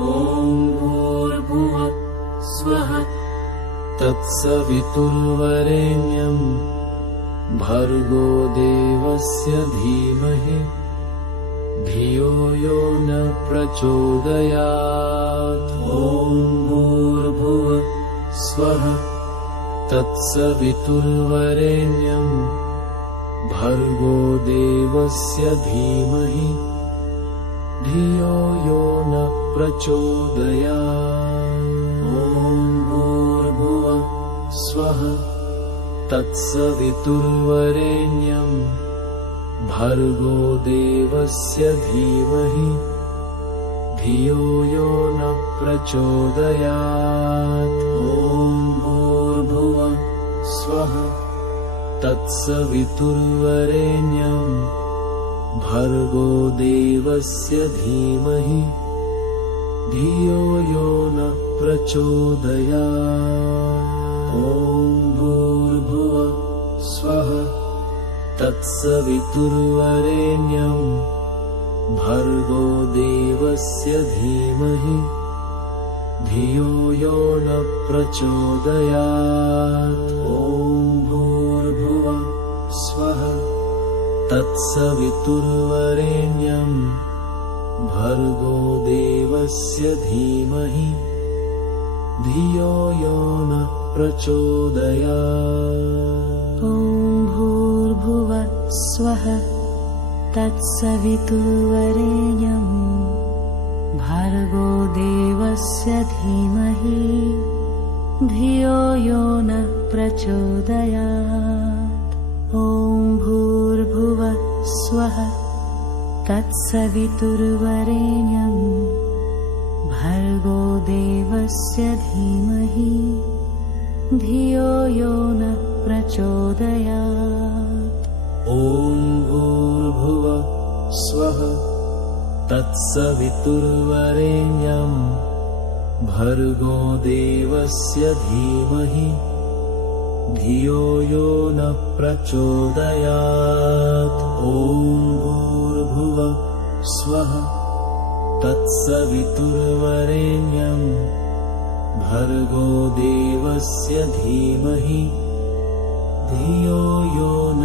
ॐ भूर्भुवः स्वः तत्सवितुर्वरेण्यं भर्गो देवस्य धीमहि धियो यो न प्रचोदयात्। ॐ भूर्भुवः स्वः तत्सवितुर्वरेण्यं भर्गो देवस्य धीमहि धियो यो न प्रचोदयात्। ॐ भूर्भुवः स्वः तत्सवितुर्वरेण्यं भर्गो देवस्य धीमहि धियो यो न प्रचोदयात्। ॐ भूर्भुवः स्वः तत्सवितुर्वरेण्यं भर्गो देवस्य धीमहि धियो यो न प्रचोदयात्। ॐ भूर्भुवः स्वः तत्सवितुर्वरेण्यं भर्गो देवस्य धीमहि धियो यो न प्रचोदयात्। ॐ भूर्भुवः स्वः तत्सवितुर्वरेण्यं भर्गो देवस्य धीमहि धियो यो न प्रचोदयात्। ॐ भूर्भुवः स्वः तत्सवितुर्वरेण्यं भर्गो देवस्य धीमहि धियो यो न प्रचोदयात्। ॐ भूर्भुवः स्वः तत्सवितुर्वरेण्यं भर्गो देवस्य धीमहि धियो यो न प्रचोदयात्। ॐ भूर्भुवः स्वः तत्सवितुर्वरेण्यं भर्गो देवस्य धीमहि धियो यो न प्रचोदयात्। ॐ भूर्भुवः स्वः तत्सवितुर्वरेण्यं भर्गो देवस्य धीमहि धियो यो न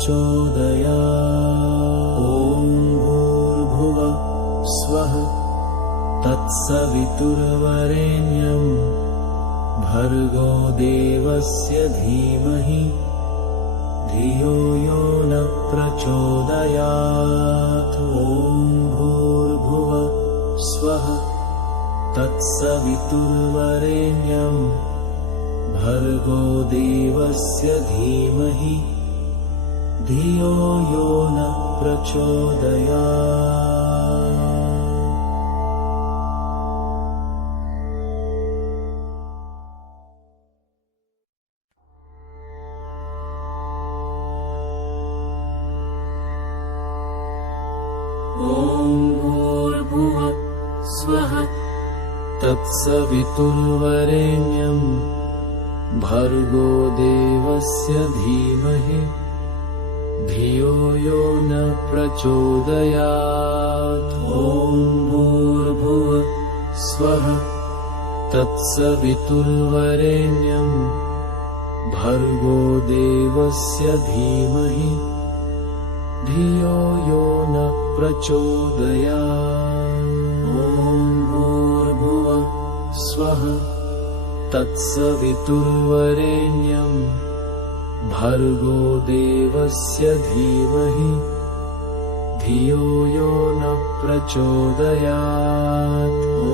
प्रचोदयात्। ॐ भूर्भुवः स्वः तत्सवितुर्वरेण्यं भर्गो देवस्य धीमहि धियो यो न प्रचोदयात्। ॐ भूर्भुवः स्वः तत्सवितुर्वरेण्यं भर्गो देवस्य धीमहि धियो यो न प्रचोदयात्। ॐ भूर्भुवः स्वः तत्सवितुर्वरेण्यं भर्गो देवस्य धीमहि धियो यो न प्रचोदयात्। ॐ भूर्भुवः स्वः तत्सवितुर्वरेण्यं भर्गो देवस्य धीमहि धियो यो न प्रचोदयात्। ॐ भूर्भुवः स्वः तत्सवितुर्वरेण्यं भर्गो देवस्य धीमहि धियो यो न प्रचोदयात्। ॐ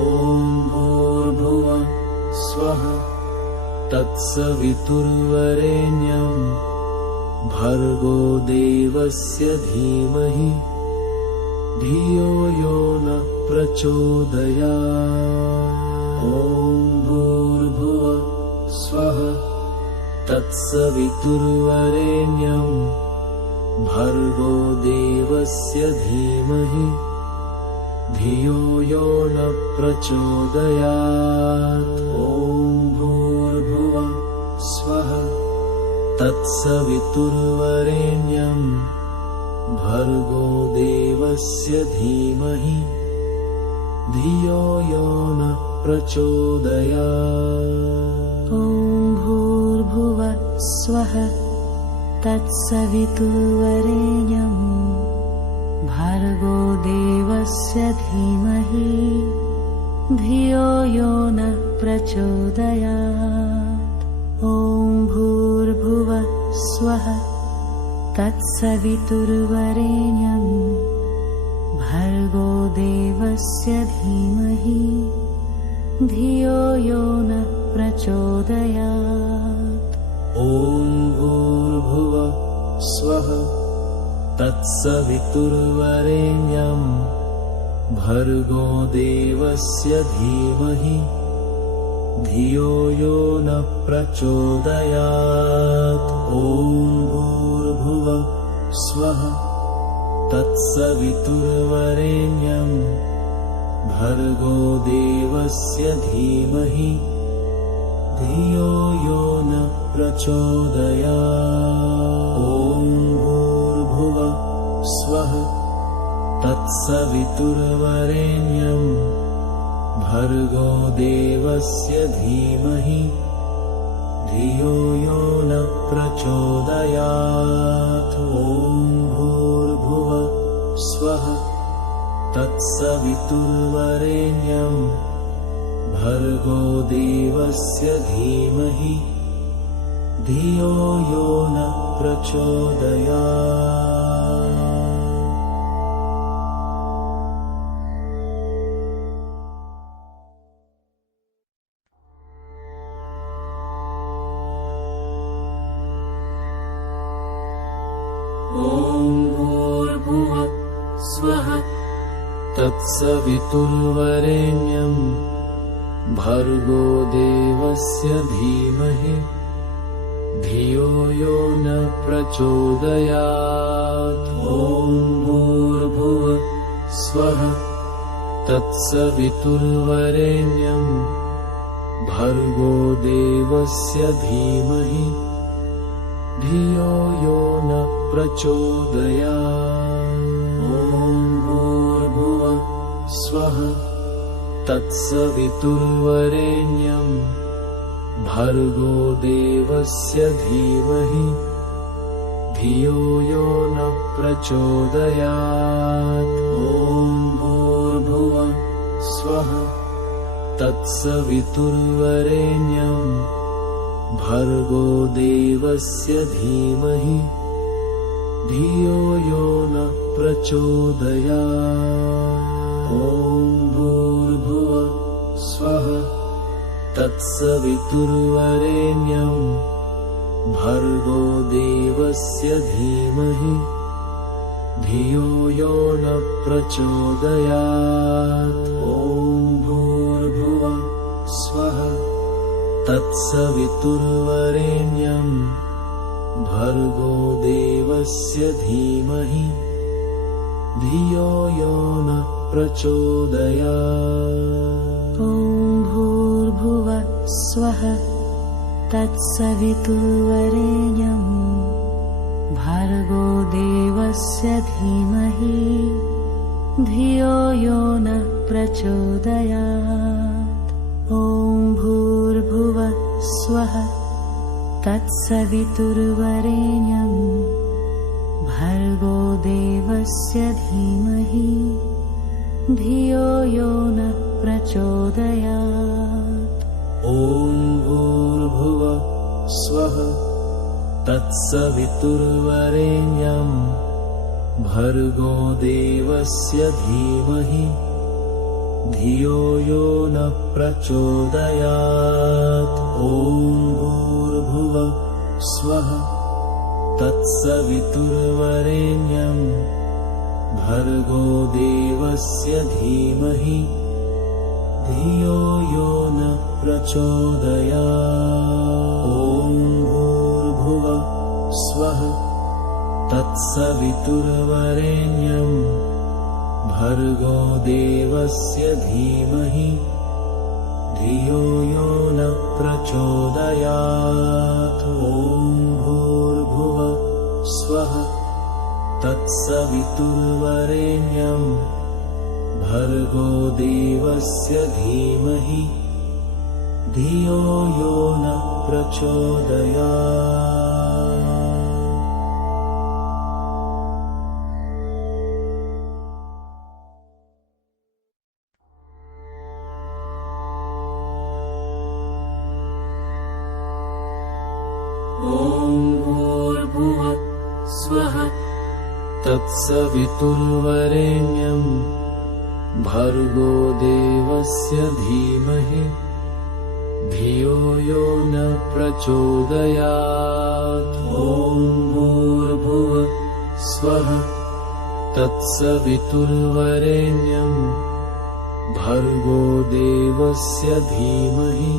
भूर्भुवः स्वः तत्सवितुर्वरेण्यं भर्गो देवस्य धीमहि धियो यो न प्रचोदयात्। ॐ भूर्भुवः स्वः तत्सवितुर्वरेण्यं भर्गो देवस्य धीमहि धियो यो न प्रचोदयात्। ॐ भूर्भुवः स्वः तत्सवितुर्वरेण्यं भर्गो देवस्य धीमहि धियो यो न प्रचोदयात्। ॐ भूर्भुवः स्वः तत्सवितुर्वरेण्यं भर्गो देवस्य धीमहि धियो यो नः प्रचोदयात्। ॐ भूर्भुवः स्वः तत्सवितुर्वरेण्यं भर्गो देवस्य धीमहि धियो यो नः प्रचोदयात्। ॐ भूर्भुवः स्वः तत्सवितुर्वरेण्यं भर्गो देवस्य धीमहि धियो यो नः प्रचोदयात्। ॐ भूर्भुवः स्वः तत्सवितुर्वरेण्यं भर्गो देवस्य धीमहि धियो यो नः प्रचोदयात्। ॐ भूर्भुवः स्वः तत्सवितुर्वरेण्यं भर्गो देवस्य धीमहि धियो यो नः प्रचोदयात्। ॐ भूर्भुवः स्वः तत्सवितुर्वरेण्यं भर्गो देवस्य धीमहि धियो यो नः प्रचोदयात्। ॐ भूर्भुवः स्वः तत्सवितुर्वरेण्यं भर्गो देवस्य धीमहि धियो यो नः प्रचोदयात्। ॐ भूर्भुवः स्वः तत्सवितुर्वरेण्यं भर्गो देवस्य धीमहि धियो यो नः प्रचोदयात्। ॐ भूर्भुवः स्वः तत्सवितुर्वरेण्यं भर्गो देवस्य धीमहि धियो यो नः प्रचोदयात्। ॐ भूर्भुवः स्वः तत्सवितुर्वरेण्यं भर्गो देवस्य धीमहि धियो यो नः प्रचोदयात्। ॐ भूर्भुवः स्वः तत्सवितुर्वरेण्यं भर्गो देवस्य धीमहि धियो यो नः प्रचोदयात्। ॐ भूर्भुवः स्वः तत्सवितुर्वरेण्यं भर्गो देवस्य धीमहि धियो यो नः प्रचोदयात्। ॐ भूर्भुवः स्वः तत्सवितुर्वरेण्यं भर्गो देवस्य धीमहि धियो यो नः प्रचोदयात्। ॐ भूर्भुवः स्वः तत्सवितुर्वरेण्यं भर्गो देवस्य धीमहि धियो यो नः प्रचोदयात्। ॐ भूर्भुवः स्वः तत्सवितुर्वरेण्यं भर्गो देवस्य धीमहि धियो यो नः प्रचोदयात्। ॐ भूर्भुवः स्वः तत्सवितुर्वरेण्यं भर्गो देवस्य धीमहि धियो यो नः प्रचोदयात्। ॐ भूर्भुवः स्वः तत्सवितुर्वरेण्यं भर्गो देवस्य धीमहि धियो यो नः प्रचोदयात्। ॐ भूर्भुवः स्वः तत्सवितुर्वरेण्यं भर्गो देवस्य धीमहि धियो यो नः प्रचोदयात्। ॐ भूर्भुवः स्वः तत्सवितुर्वरेण्यं भर्गो देवस्य धीमहि धियो यो नः प्रचोदयात्। ॐ भूर्भुवः स्वः तत्सवितुर्वरेण्यं भर्गो देवस्य धीमहि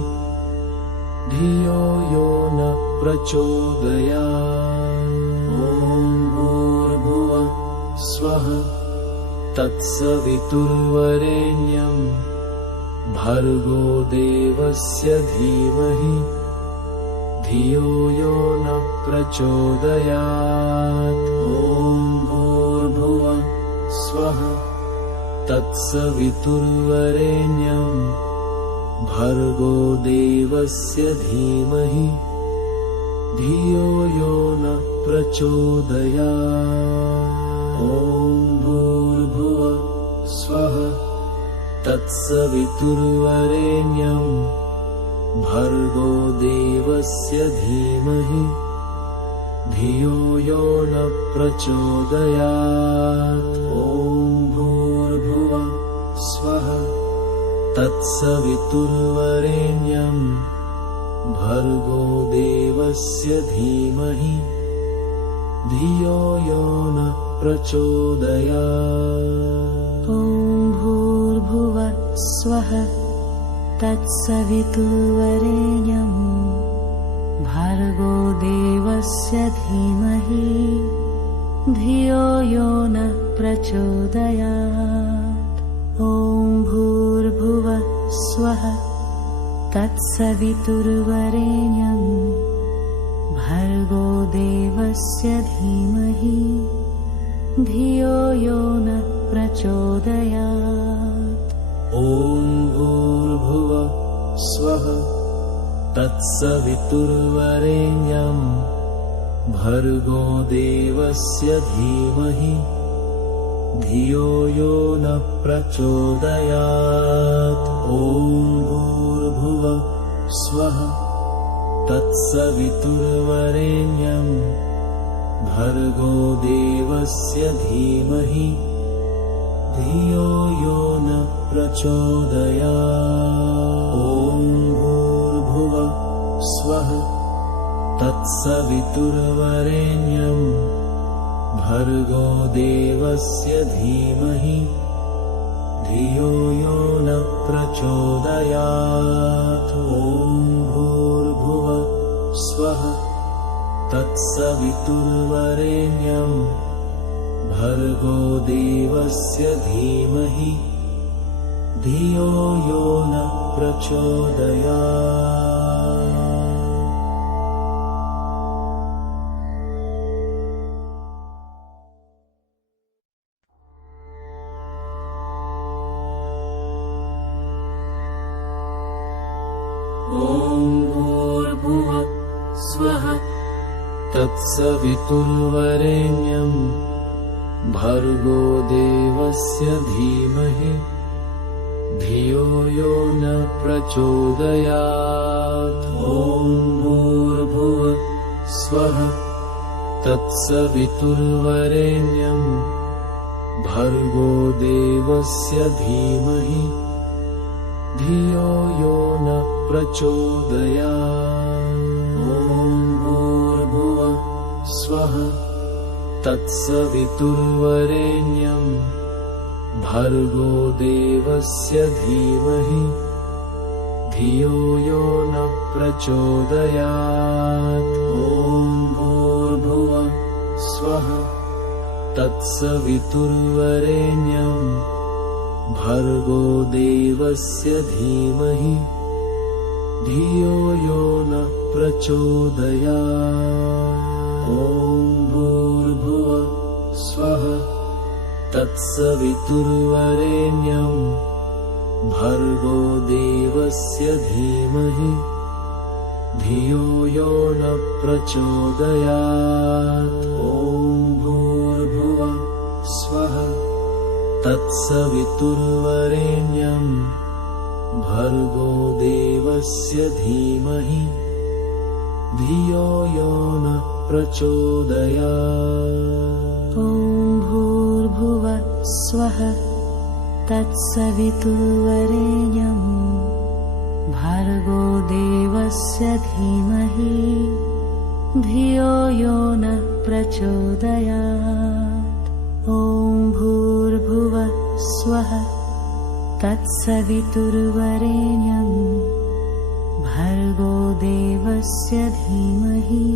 धियो यो नः प्रचोदयात्। ॐ भूर्भुवः स्वः तत्सवितुर्वरेण्यं भर्गो देवस्य धीमहि धियो यो नः प्रचोदयात्। ॐ भूर्भुवः स्वः तत्सवितुर्वरेण्यं भर्गो देवस्य धीमहि धियो यो नः प्रचोदयात्। ॐ भूर्भुवः स्वः तत्सवितुर्वरेण्यं भर्गो देवस्य धीमहि धियो यो नः प्रचोदयात्। ॐ भूर्भुवः स्वः तत्सवितुर्वरेण्यं भर्गो देवस्य धीमहि धियो यो नः प्रचोदयात्। ॐ भूर्भुवः स्वः तत्सवितुर्वरेण्यं भर्गो देवस्य धीमहि धियो यो नः प्रचोदयात्। ॐ भूर्भुवः स्वः तत्सवितुर्वरेण्यं भर्गो देवस्य धीमहि धियो यो नः प्रचोदयात्। ॐ भूर्भुवः स्वः तत्सवितुर्वरेण्यं भर्गो देवस्य धीमहि धियो यो नः प्रचोदयात्। ॐ भूर्भुवः स्वः तत्सवितुर्वरेण्यं भर्गो देवस्य धीमहि धियो यो नः प्रचोदयात्। ॐ भूर्भुवः स्वः तत्सवितुर्वरेण्यं भर्गो देवस्य धीमहि धियो यो नः प्रचोदयात्। ॐ भूर्भुवः स्वः तत्सवितुर्वरेण्यं भर्गो देवस्य धीमहि धियो यो नः प्रचोदयात्। ॐ भूर्भुवः स्वः तत्सवितुर्वरेण्यं भर्गो देवस्य धीमहि धियो यो नः प्रचोदयात्। ॐ भूर्भुवः स्वः तत्सवितुर्वरेण्यं भर्गो देवस्य धीमहि धियो यो नः प्रचोदयात्। ॐ भूर्भुवः स्वः तत्सवितुर्वरेण्यं भर्गो देवस्य धीमहि धियो यो नः प्रचोदयात्। ॐ भूर्भुवः स्वः तत्सवितुर्वरेण्यं भर्गो देवस्य धीमहि धियो यो नः प्रचोदयात्। ॐ भूर्भुवः स्वः तत्सवितुर्वरेण्यं भर्गो देवस्य धीमहि धियो यो न प्रचोदयात्। ॐ भूर्भुवः स्वः तत्सवितुर्वरेण्यं भर्गो देवस्य धीमहि धियो यो न प्रचोदयात्। ॐ भूर्भुवः स्वः तत्सवितुर्वरेण्यं भर्गो देवस्य धीमहि धियो यो न प्रचोदयात्। ॐ भूर्भुवः स्वः तत्सवितुर्वरेण्यं भर्गो देवस्य धीमहि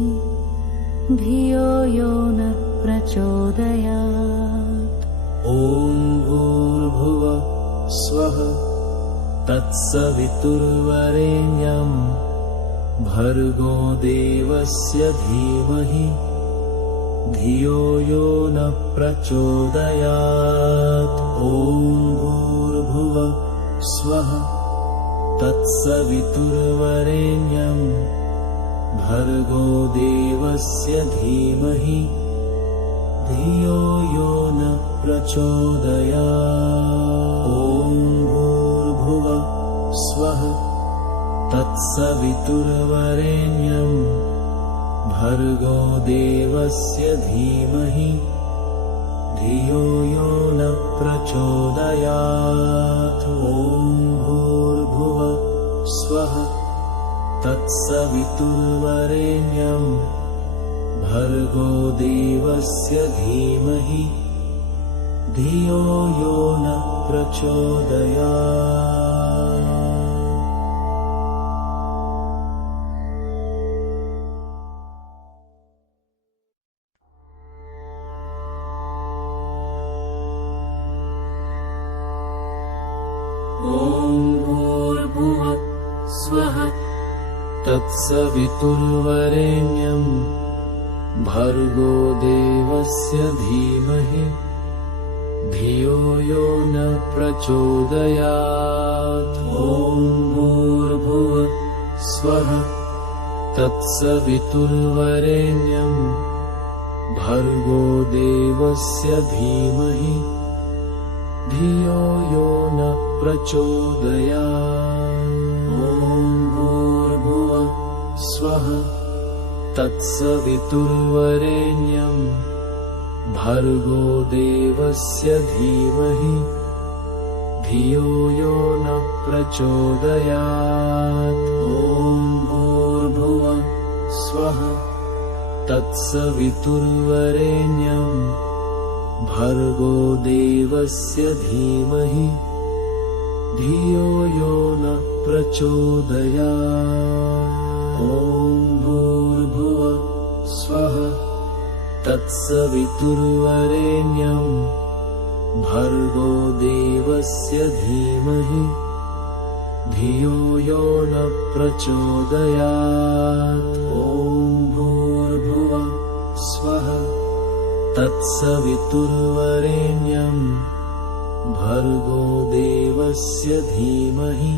धियो यो न प्रचोदयात्। ॐ भूर्भुवः स्वः तत्सवितुर्वरेण्यं भर्गो देवस्य धीमहि धियो यो न प्रचोदयात्। ॐ भूर्भुवः स्वः तत्सवितुर्वरेण्यं भर्गो देवस्य धीमहि धियो यो न प्रचोदयात्। ॐ भूर्भुवः स्वः तत्सवितुर्वरेण्यं भर्गो देवस्य धीमहि धियो यो न प्रचोदयात्। ॐ भूर्भुवः स्वः तत्सवितुर्वरेण्यं भर्गो देवस्य धीमहि धियो यो न प्रचोदयात्। ॐ भूर्भुवः स्वः तत्सवितुर्वरेण्यं भर्गो देवस्य धीमहि धियो यो न प्रचोदयात्। ॐ भूर्भुवः स्वः तत्सवितुर्वरेण्यं भर्गो देवस्य धीमहि धियो यो न प्रचोदयात्। ॐ भूर्भुवः स्वः तत्सवितुर्वरेण्यं भर्गो देवस्य धीमहि धियो यो न प्रचोदयात्। ॐ भूर्भुवः स्वः तत्सवितुर्वरेण्यं भर्गो देवस्य धीमहि धियो यो न प्रचोदयात्। ॐ भूर्भुवः स्वः तत्सवितुर्वरेण्यं भर्गो देवस्य धीमहि धियो यो न प्रचोदयात्। ॐ भूर्भुवः स्वः तत्सवितुर्वरेण्यं भर्गो देवस्य धीमहि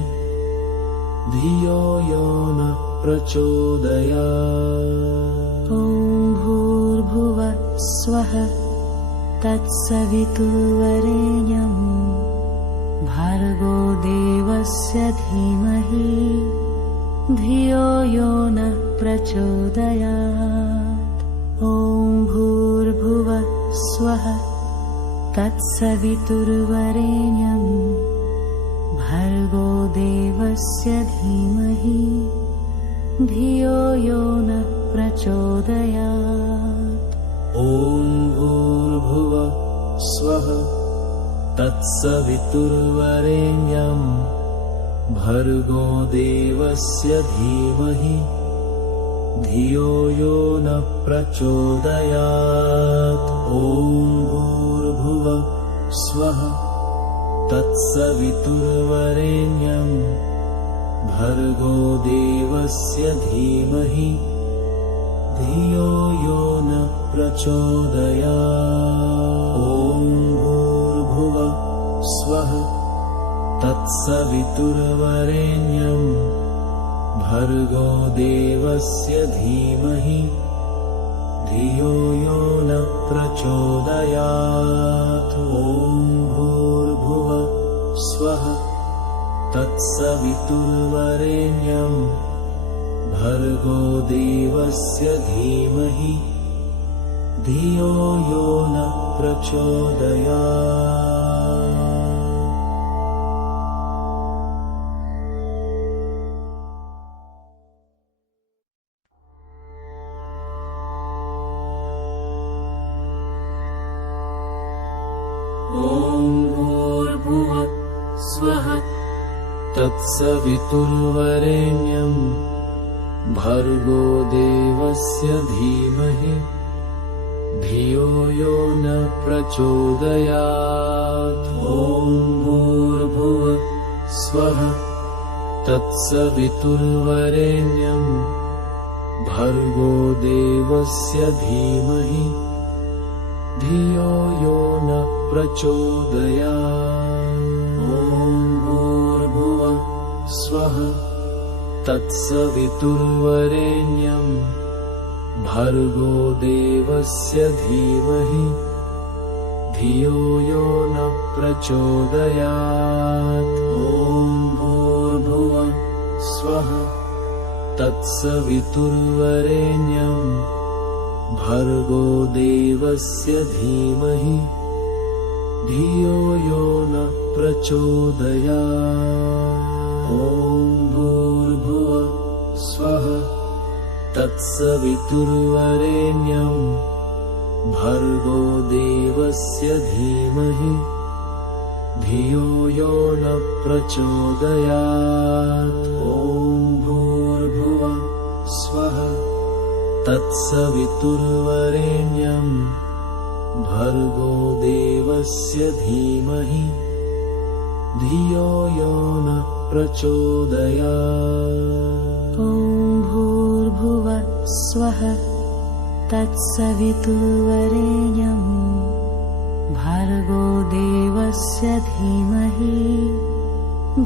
धियो यो न प्रचोदयात्। ॐ भूर्भुवः स्वः तत्सवितुर्वरेण्यं भर्गो देवस्य धीमहि धियो यो न प्रचोदयात्। ॐ भूर्भुवः स्वः तत्सवितुर्वरेण्यं भर्गो देवस्य धीमहि धियो यो न प्रचोदयात्। ॐ भूर्भुवः स्वः तत्सवितुर्वरेण्यं भर्गो देवस्य धीमहि धियो यो न प्रचोदयात्। ॐ भूर्भुवः स्वः तत्सवितुर्वरेण्यं भर्गो देवस्य धीमहि धियो यो न प्रचोदयात्। ॐ स्वः तत्सवितुर्वरेण्यं भर्गो देवस्य धीमहि धियो यो न प्रचोदयात्। ॐ भूर्भुवः स्वः तत्सवितुर्वरेण्यं भर्गो देवस्य धीमहि धियो यो न प्रचोदयात्। ॐ भूर्भुवः स्वः तत्सवितुर्वरेण्यं भर्गो देवस्य धीमहि धियो यो न प्रचोदयात्। ॐ भूर्भुवः स्वः तत्सवितुर्वरेण्यं भर्गो देवस्य धीमहि धियो यो न प्रचोदयात्। ॐ भूर्भुवः स्वः तत्सवितुर्वरेण्यं भर्गो देवस्य धीमहि धियो यो न प्रचोदयात्। ॐ भूर्भुवः स्वः तत्सवितुर्वरेण्यं भर्गो देवस्य धीमहि धियो यो न प्रचोदयात्। ॐ भूर्भुवः स्वः तत्सवितुर्वरेण्यं भर्गो देवस्य धीमहि धियो यो न प्रचोदयात्। ॐ भूर्भुवः स्वः तत्सवितुर्वरेण्यं भर्गो देवस्य धीमहि धियो यो न प्रचोदयात्। ॐ भूर्भुवः स्वः तत्सवितुर्वरेण्यं भर्गो देवस्य धीमहि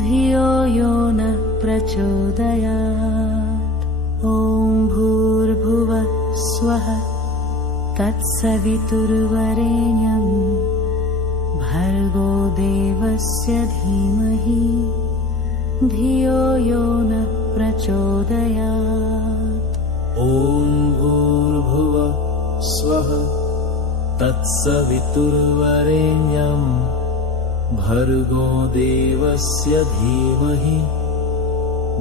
धियो यो न प्रचोदयात्। ॐ भूर्भुवः स्वः तत्सवितुर्वरेण्यं भर्गो देवस्य धीमहि धियो यो न प्रचोदयात्। ॐ भूर्भुवः स्वः तत्सवितुर्वरेण्यं भर्गो देवस्य धीमहि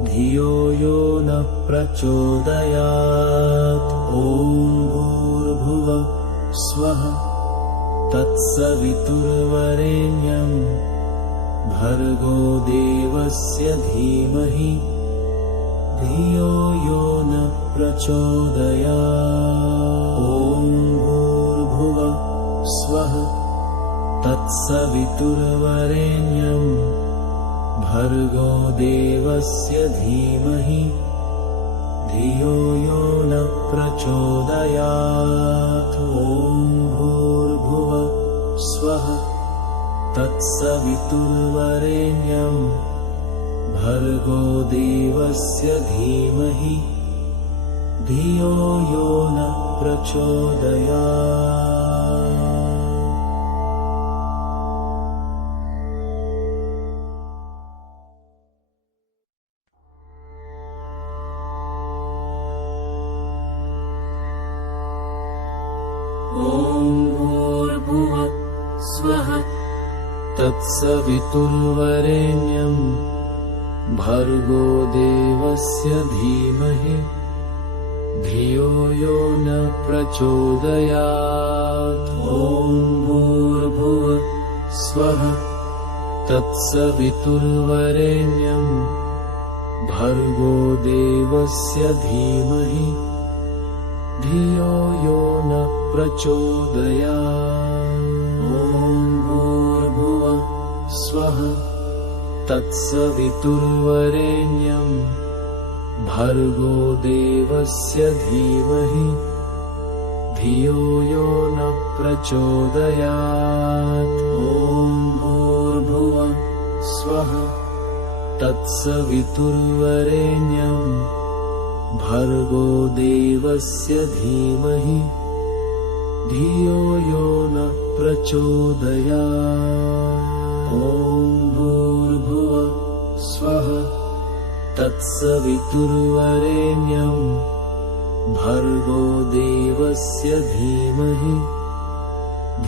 धियो यो न प्रचोदयात्। ॐ भूर्भुवः स्वः तत्सवितुर्वरेण्यं भर्गो देवस्य धीमहि धियो यो न प्रचोदयात्। ॐ भूर्भुवः स्वः तत्सवितुर्वरेण्यं भर्गो देवस्य धीमहि धियो यो न प्रचोदयात्। ॐ भूर्भुवः स्वः तत्सवितुर्वरेण्यं भर्गो देवस्य धीमहि धियो यो न प्रचोदयात्। ॐ भूर्भुवः स्वः तत्सवितुर्वरेण्यं भर्गो देवस्य धीमहि धियो यो न प्रचोदयात्। ॐ भूर्भुवः स्वः तत्सवितुर्वरेण्यं भर्गो देवस्य धीमहि धियो यो न प्रचोदयात्। ॐ भूर्भुवः स्वः तत्सवितुर्वरेण्यं भर्गो देवस्य धीमहि धियो यो न प्रचोदयात्। ॐ भूर्भुवः स्वः तत्सवितुर्वरेण्यं भर्गो देवस्य धीमहि धियो यो नः प्रचोदयात्। ॐ भूर्भुवः स्वः तत्सवितुर्वरेण्यं भर्गो देवस्य धीमहि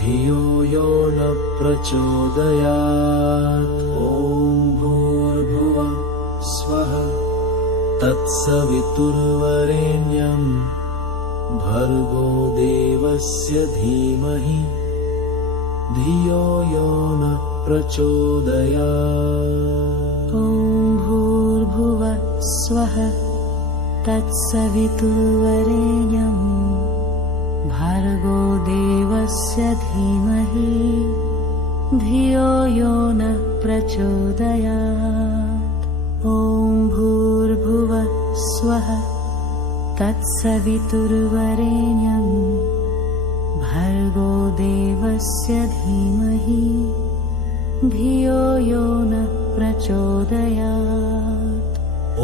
धियो यो नः प्रचोदयात्। ॐ भूर्भुवः स्वः तत्सवितुर्वरेण्यं भर्गो देवस्य धीमहि धियो यो नः प्रचोदयात्। ॐ भूर्भुवः स्वः तत्सवितुर्वरेण्यं भर्गो देवस्य धीमहि धियो यो नः प्रचोदयात्। ॐ भूर्भुवः स्वः तत्सवितुर्वरेण्यं भर्गो देवस्य धीमहि धियो यो नः प्रचोदयात्। ॐ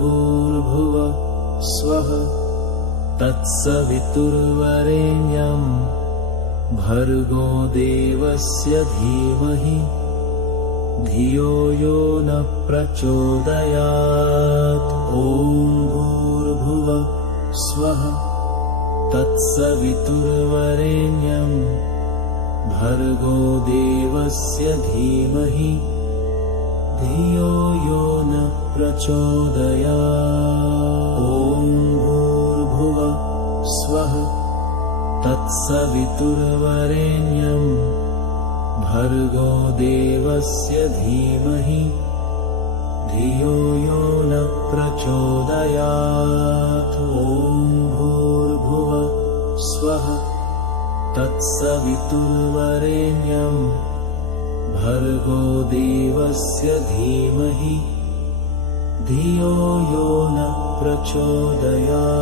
भूर्भुवः स्वः तत्सवितुर्वरेण्यं भर्गो देवस्य धीमहि धियो यो नः प्रचोदयात्। ॐ भूर्भुवः स्वः तत्सवितुर्वरेण्यं भर्गो देवस्य धीमहि धियो यो नः प्रचोदयात्। ॐ भूर्भुवः स्वः तत्सवितुर्वरेण्यं भर्गो देवस्य धीमहि धियो यो नः प्रचोदयात्। ॐ भूर्भुवः स्वः तत्सवितुर्वरेण्यं भर्गो देवस्य धीमहि धियो यो नः प्रचोदयात्।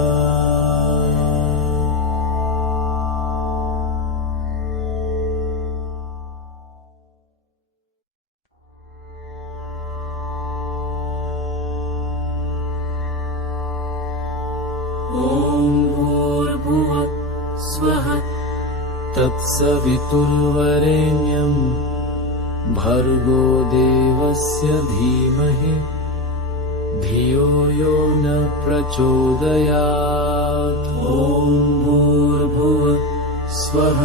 ॐ भूर्भुवः स्वः तत्सवितुर्वरेण्यं भर्गो देवस्य धीमहि धियो यो नः प्रचोदयात्। ॐ भूर्भुवः स्वः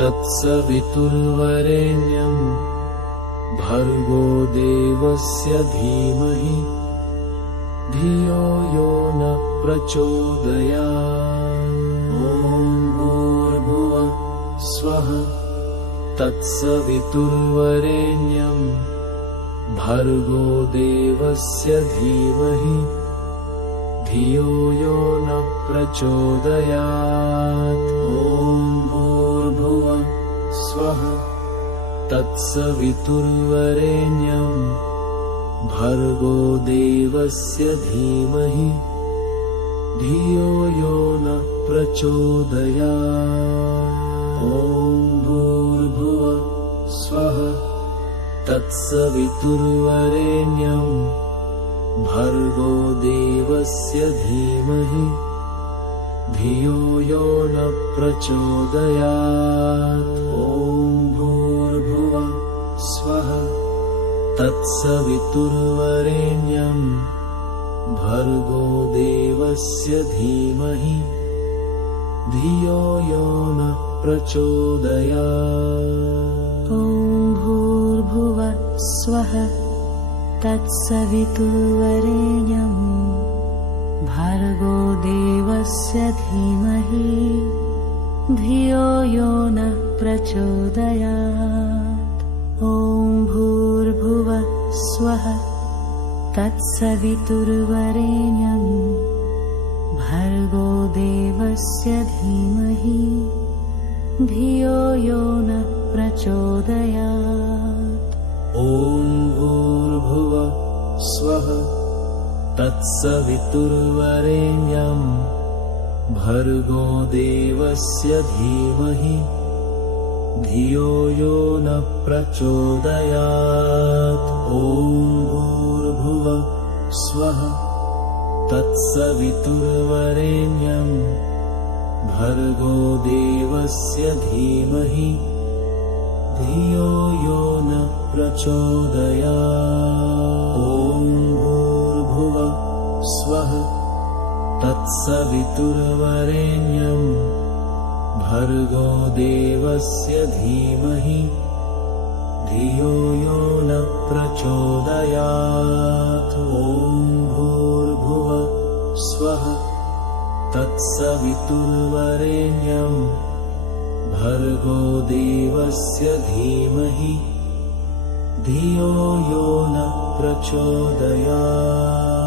तत्सवितुर्वरेण्यं भर्गो देवस्य धीमहि धियो यो नः प्रचोदयात्। ॐ भूर्भुवः स्वः तत्सवितुर्वरेण्यं भर्गो देवस्य धीमहि धियो यो नः प्रचोदयात्। ॐ भूर्भुवः स्वः तत्सवितुर्वरेण्यं भर्गो देवस्य धीमहि धियो यो नः प्रचोदयात्। ॐ भूर्भुवः स्वः तत्सवितुर्वरेण्यं भर्गो देवस्य धीमहि धियो यो नः प्रचोदयात्। ॐ भूर्भुवः स्वः तत्सवितुर्वरेण्यं भर्गो देवस्य धीमहि धियो यो नः प्रचोदयात्। ॐ भूर्भुवः स्वः तत्सवितुर्वरेण्यं भर्गो देवस्य धीमहि धियो यो नः प्रचोदयात्। ॐ भूर्भुवः स्वः तत्सवितुर्वरेण्यं भर्गो देवस्य धीमहि धियो यो नः प्रचोदयात्। ॐ भूर्भुवः स्वः तत्सवितुर्वरेण्यं भर्गो देवस्य धीमहि धियो यो न प्रचोदयात् ॐ भूर्भुवः स्वः तत्सवितुर्वरेण्यं भर्गो देवस्य धीमहि धियो यो न प्रचोदयात् ॐ भूर्भुवः स्वः तत्सवितुर्वरेण्यं भर्गो देवस्य धीमहि धियो यो न प्रचोदयात् ॐ भूर्भुवः स्वः तत्सवितुर्वरेण्यं भर्गो देवस्य धीमहि धियो यो न प्रचोदयात्